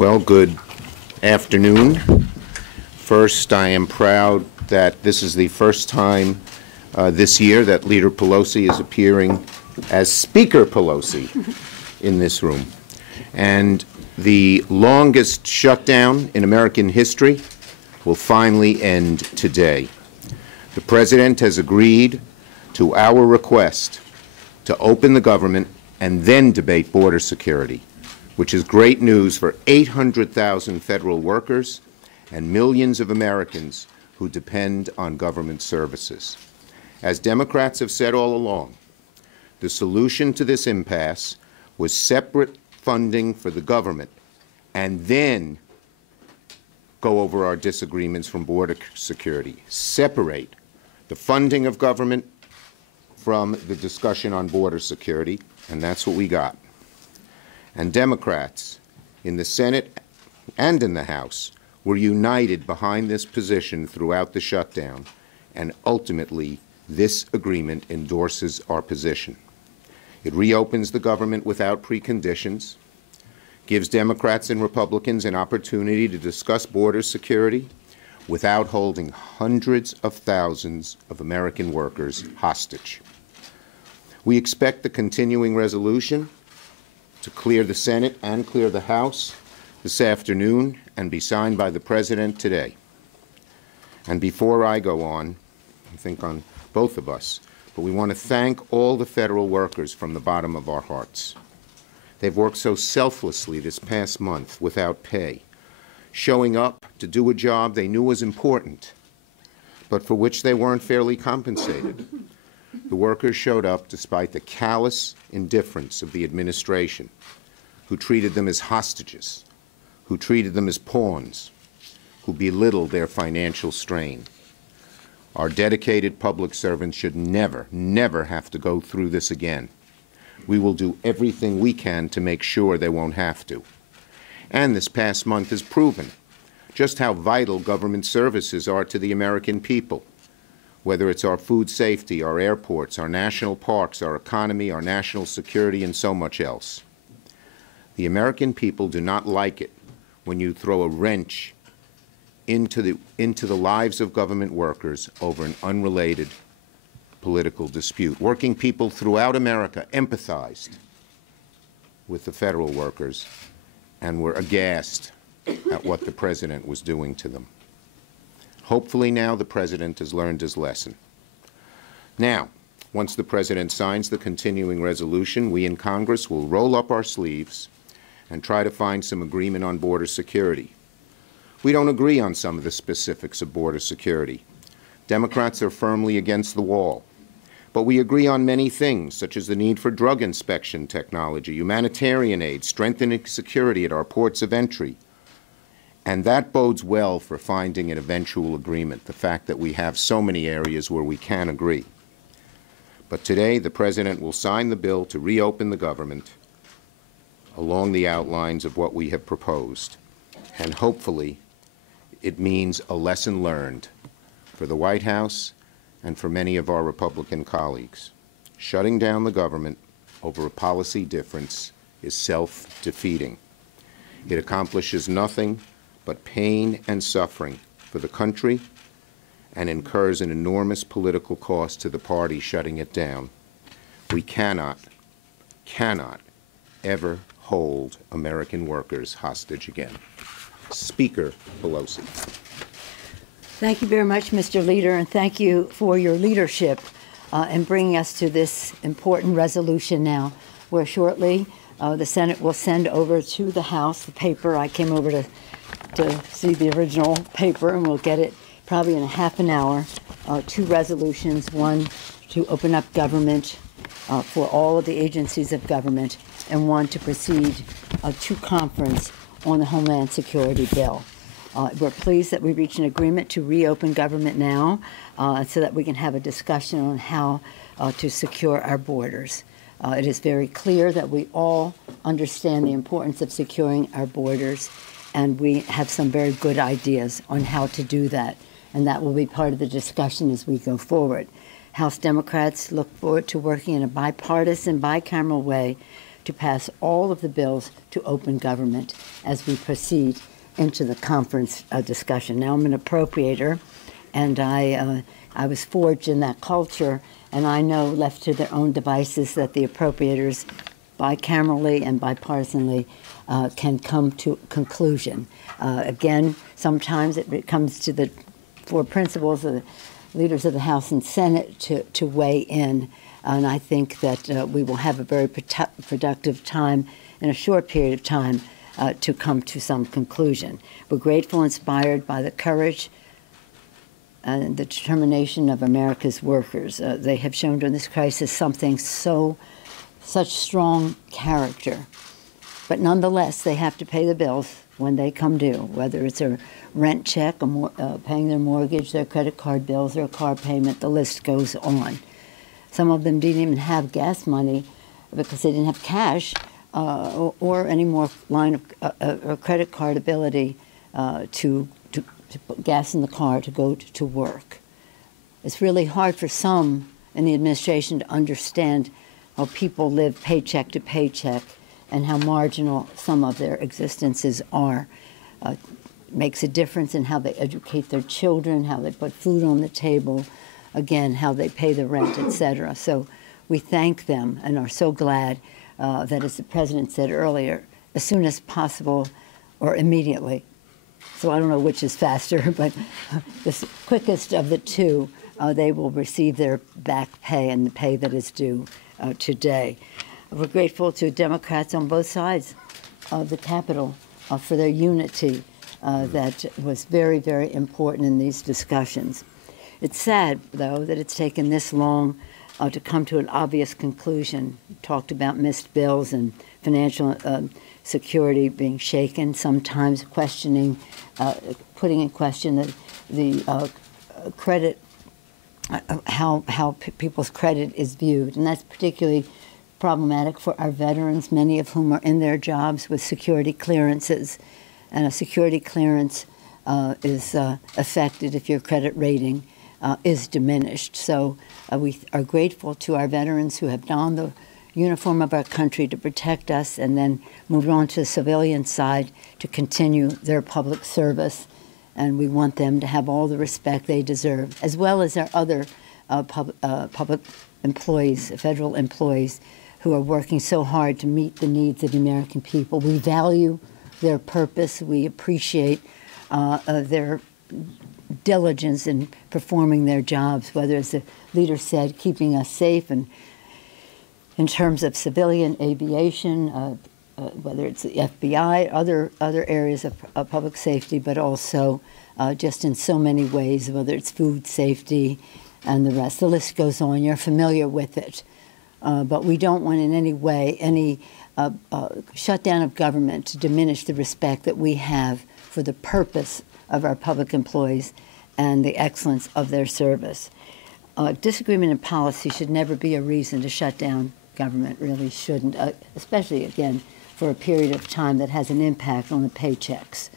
Well, good afternoon. First, I am proud that this is the first time this year that Leader Pelosi is appearing as Speaker Pelosi in this room. And the longest shutdown in American history will finally end today. The President has agreed to our request to open the government and then debate border security, which is great news for 800,000 federal workers and millions of Americans who depend on government services. As Democrats have said all along, the solution to this impasse was separate funding for the government and then go over our disagreements from border security. Separate the funding of government from the discussion on border security, and that's what we got. And Democrats in the Senate and in the House were united behind this position throughout the shutdown, and ultimately this agreement endorses our position. It reopens the government without preconditions, gives Democrats and Republicans an opportunity to discuss border security without holding hundreds of thousands of American workers hostage. We expect the continuing resolution to clear the Senate and clear the House this afternoon and be signed by the President today. And before I go on, I think on both of us, but we want to thank all the federal workers from the bottom of our hearts. They've worked so selflessly this past month without pay, showing up to do a job they knew was important, but for which they weren't fairly compensated. The workers showed up despite the callous indifference of the administration, who treated them as hostages, who treated them as pawns, who belittled their financial strain. Our dedicated public servants should never, never have to go through this again. We will do everything we can to make sure they won't have to. And this past month has proven just how vital government services are to the American people, whether it's our food safety, our airports, our national parks, our economy, our national security, and so much else. The American people do not like it when you throw a wrench into the lives of government workers over an unrelated political dispute. Working people throughout America empathized with the federal workers and were aghast at what the President was doing to them. Hopefully now the President has learned his lesson. Now, once the President signs the continuing resolution, we in Congress will roll up our sleeves and try to find some agreement on border security. We don't agree on some of the specifics of border security. Democrats are firmly against the wall. But we agree on many things, such as the need for drug inspection technology, humanitarian aid, strengthening security at our ports of entry. And that bodes well for finding an eventual agreement, the fact that we have so many areas where we can agree. But today, the President will sign the bill to reopen the government along the outlines of what we have proposed. And hopefully, it means a lesson learned for the White House and for many of our Republican colleagues. Shutting down the government over a policy difference is self-defeating. It accomplishes nothing but pain and suffering for the country and incurs an enormous political cost to the party shutting it down. We cannot ever hold American workers hostage again. Speaker Pelosi. Thank you very much, Mr. Leader, and thank you for your leadership in bringing us to this important resolution now, where shortly the Senate will send over to the House the paper. I came over to see the original paper, and we'll get it probably in a half an hour. Two resolutions, one to open up government for all of the agencies of government, and one to proceed to conference on the Homeland Security bill. We're pleased that we reached an agreement to reopen government now so that we can have a discussion on how to secure our borders. It is very clear that we all understand the importance of securing our borders, and we have some very good ideas on how to do that, and that will be part of the discussion as we go forward. House Democrats look forward to working in a bipartisan, bicameral way to pass all of the bills to open government as we proceed into the conference discussion. Now I'm an appropriator, and I was forged in that culture, and I know, left to their own devices, that the appropriators bicamerally and bipartisanly can come to conclusion. Again, sometimes it comes to the four principles of the leaders of the House and Senate to weigh in, and I think that we will have a very productive time in a short period of time to come to some conclusion. We're grateful, inspired by the courage and the determination of America's workers. They have shown during this crisis such strong character. But nonetheless, they have to pay the bills when they come due, whether it's a rent check, paying their mortgage, their credit card bills, their car payment, the list goes on. Some of them didn't even have gas money because they didn't have cash or any more line of or credit card ability to put gas in the car to go to work. It's really hard for some in the administration to understand how people live paycheck to paycheck and how marginal some of their existences are. Makes a difference in how they educate their children, how they put food on the table, again, how they pay the rent, etc. So we thank them and are so glad that, as the President said earlier, as soon as possible or immediately. So I don't know which is faster, but the quickest of the two, they will receive their back pay and the pay that is due today. We're grateful to Democrats on both sides of the Capitol for their unity that was very, very important in these discussions. It's sad, though, that it's taken this long to come to an obvious conclusion. We talked about missed bills and financial security being shaken, sometimes questioning, putting in question the credit, how people's credit is viewed. And that's particularly problematic for our veterans, many of whom are in their jobs with security clearances. And a security clearance is affected if your credit rating is diminished. So we are grateful to our veterans who have donned the uniform of our country to protect us and then moved on to the civilian side to continue their public service. And we want them to have all the respect they deserve, as well as our other public employees, federal employees, who are working so hard to meet the needs of the American people. We value their purpose. We appreciate their diligence in performing their jobs, whether, as the leader said, keeping us safe, and in terms of civilian aviation, whether it's the FBI, other areas of public safety, but also just in so many ways, whether it's food safety and the rest. The list goes on. You're familiar with it. But we don't want in any way any shutdown of government to diminish the respect that we have for the purpose of our public employees and the excellence of their service. Disagreement in policy should never be a reason to shut down government, really shouldn't, especially, again, for a period of time that has an impact on the paychecks.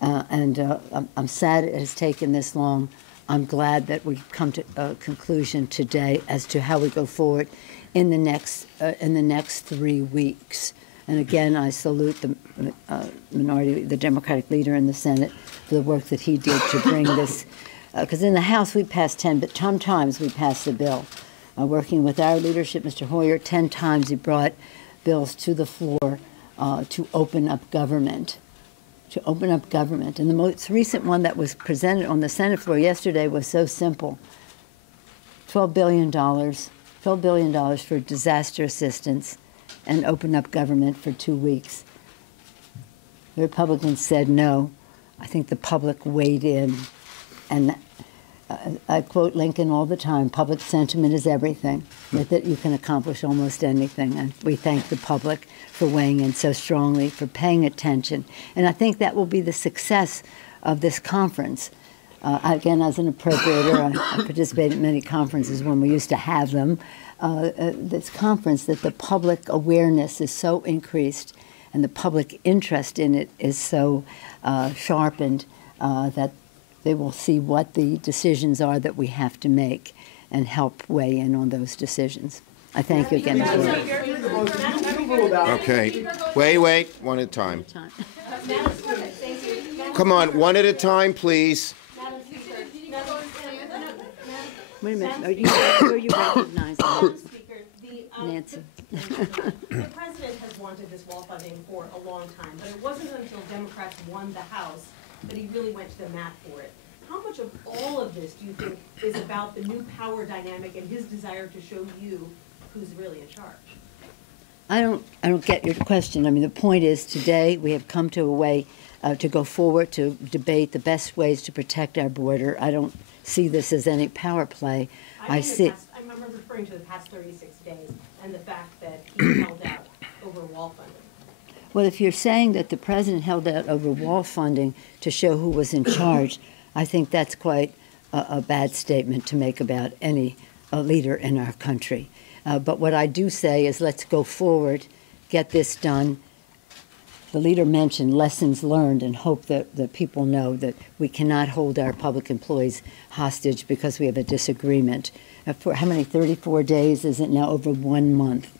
I'm sad it has taken this long. I'm glad that we've come to a conclusion today as to how we go forward in the next 3 weeks. And again, I salute the the Democratic leader in the Senate for the work that he did to bring this. Because in the House we passed 10, but 10 times we passed the bill. Working with our leadership, Mr. Hoyer, 10 times he brought bills to the floor to open up government. And the most recent one that was presented on the Senate floor yesterday was so simple. $12 billion for disaster assistance and open up government for 2 weeks. The Republicans said no. I think the public weighed in. And I quote Lincoln all the time, public sentiment is everything. With it, you can accomplish almost anything. And we thank the public for weighing in so strongly, for paying attention. And I think that will be the success of this conference. Again, as an appropriator, I participated in many conferences when we used to have them. This conference, that the public awareness is so increased and the public interest in it is so sharpened that they will see what the decisions are that we have to make and help weigh in on those decisions. I thank you again. approval about it. Okay, wait, one at a time. Come on, one at a time, please. Wait a minute, are you recognizing Madam Speaker, Nancy? the president has wanted this wall funding for a long time, but it wasn't until Democrats won the House that he really went to the mat for it. How much of all of this do you think is about the new power dynamic and his desire to show you who's really in charge? I don't get your question. I mean, the point is today we have come to a way to go forward to debate the best ways to protect our border. I don't see this as any power play. I'm referring to the past 36 days and the fact that he held out over wall funding. Well, if you're saying that the president held out over wall funding to show who was in charge, I think that's quite a bad statement to make about any leader in our country. But what I do say is let's go forward, get this done. The leader mentioned lessons learned and hope that people know that we cannot hold our public employees hostage because we have a disagreement. For how many, 34 days, is it now? Over 1 month,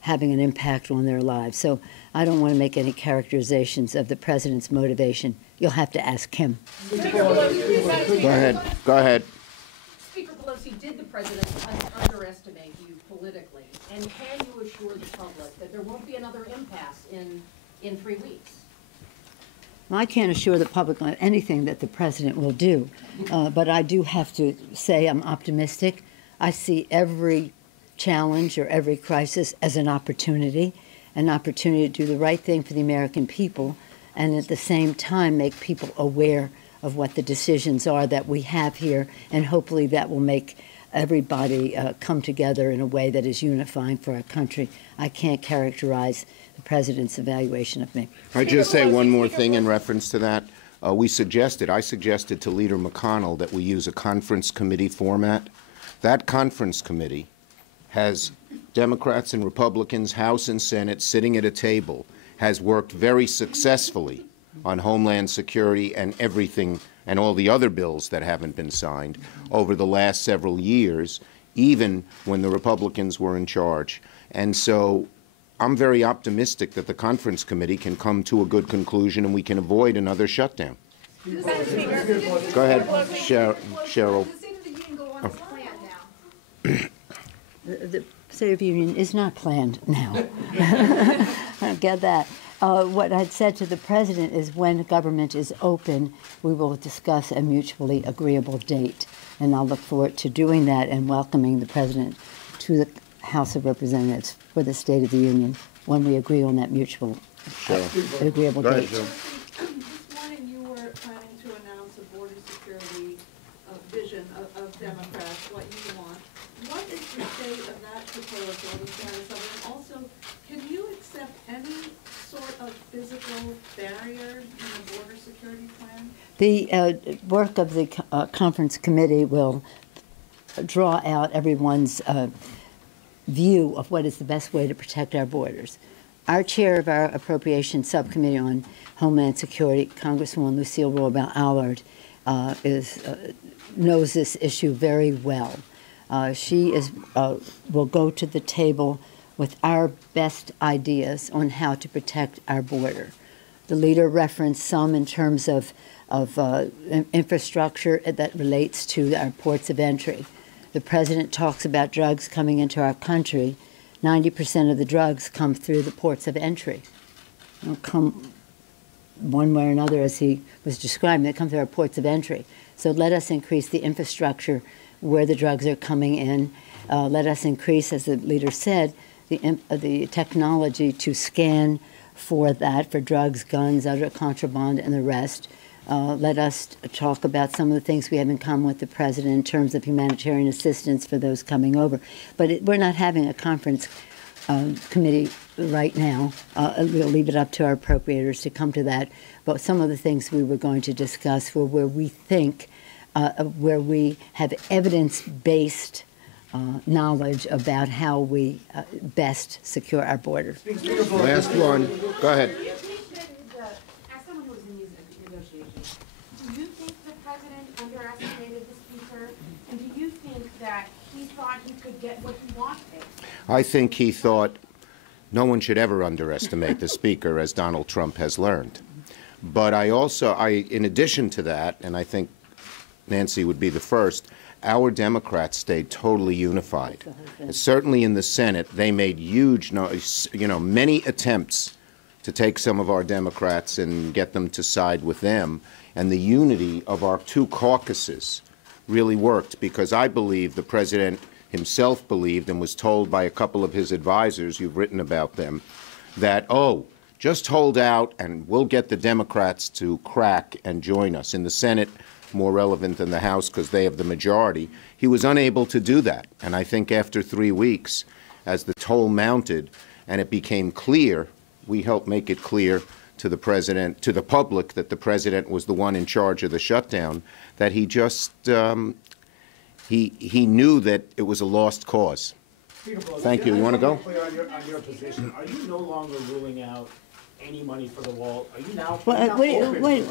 having an impact on their lives. So I don't want to make any characterizations of the president's motivation. You'll have to ask him. Go ahead. Speaker Pelosi, did the president underestimate you politically? And can you assure the public that there won't be another impasse in 3 weeks? Well, I can't assure the public on anything that the president will do, but I do have to say I'm optimistic. I see every challenge or every crisis as an opportunity to do the right thing for the American people, and at the same time make people aware of what the decisions are that we have here, and hopefully that will make everybody come together in a way that is unifying for our country. I can't characterize the president's evaluation of me. I just say one more thing in reference to that. I suggested to Leader McConnell that we use a conference committee format. That conference committee has Democrats and Republicans, House and Senate, sitting at a table, has worked very successfully on Homeland Security and everything and all the other bills that haven't been signed over the last several years, even when the Republicans were in charge. And so I'm very optimistic that the conference committee can come to a good conclusion and we can avoid another shutdown. Go ahead, Cheryl. The State of the Union go on as planned now. The State of the Union is not planned now. I don't get that. What I'd said to the president is when government is open, we will discuss a mutually agreeable date. And I'll look forward to doing that and welcoming the president to the House of Representatives for the State of the Union when we agree on that mutual agreeable date. This morning you were planning to announce a border security vision of Democrats, what you want. What is the state of that proposal, the status of it? And also, can you accept any sort of physical barrier in the border security plan? The work of the conference committee will draw out everyone's view of what is the best way to protect our borders. Our chair of our Appropriations Subcommittee on Homeland Security, Congresswoman Lucille Rohrabach-Allard, knows this issue very well. She will go to the table with our best ideas on how to protect our border. The leader referenced some in terms of infrastructure that relates to our ports of entry. The president talks about drugs coming into our country. 90% of the drugs come through the ports of entry. They don't come one way or another, as he was describing. They come through our ports of entry. So let us increase the infrastructure where the drugs are coming in. Let us increase, as the leader said, the technology to scan for that, for drugs, guns, other contraband, and the rest. Let us talk about some of the things we have in common with the president in terms of humanitarian assistance for those coming over. But we're not having a conference committee right now. We'll leave it up to our appropriators to come to that. But some of the things we were going to discuss were where we think, where we have evidence-based knowledge about how we best secure our borders. Last one. Go ahead. Do you think that, as someone who was in these negotiations, do you think the president underestimated the speaker? And do you think that he thought he could get what he wanted? I think he thought no one should ever underestimate the Speaker, as Donald Trump has learned. But in addition to that, and I think Nancy would be the first, our Democrats stayed totally unified. And certainly in the Senate, they made huge, many attempts to take some of our Democrats and get them to side with them. And the unity of our two caucuses really worked, because I believe the president himself believed and was told by a couple of his advisors, you've written about them, that, oh, just hold out and we'll get the Democrats to crack and join us. In the Senate, more relevant than the House because they have the majority, he was unable to do that. And I think after 3 weeks, as the toll mounted and it became clear, we helped make it clear to the president, to the public, that the president was the one in charge of the shutdown, that he just, he knew that it was a lost cause. Thank you. You want to go? Clear on your position. Are you no longer ruling out any money for the wall? Are you now? Wait,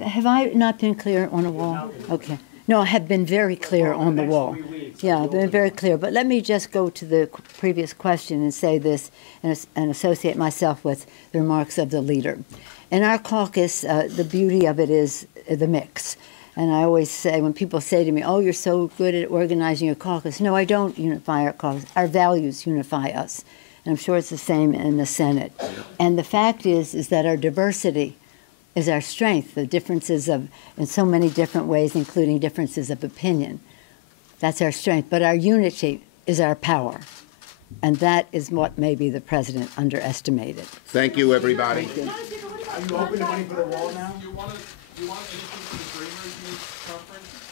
have I not been clear on the wall? Okay. No, I have been very clear on the wall. Yeah, I've been very clear. But let me just go to the previous question and say this and associate myself with the remarks of the leader. In our caucus, the beauty of it is the mix. And I always say, when people say to me, oh, you're so good at organizing your caucus. No, I don't unify our caucus. Our values unify us. And I'm sure it's the same in the Senate. And the fact is that our diversity is our strength, the differences in so many different ways, including differences of opinion. That's our strength. But our unity is our power. And that is what maybe the president underestimated. Thank you, everybody. Are you open to money for the wall now? Do you want anything from the Dreamers Conference?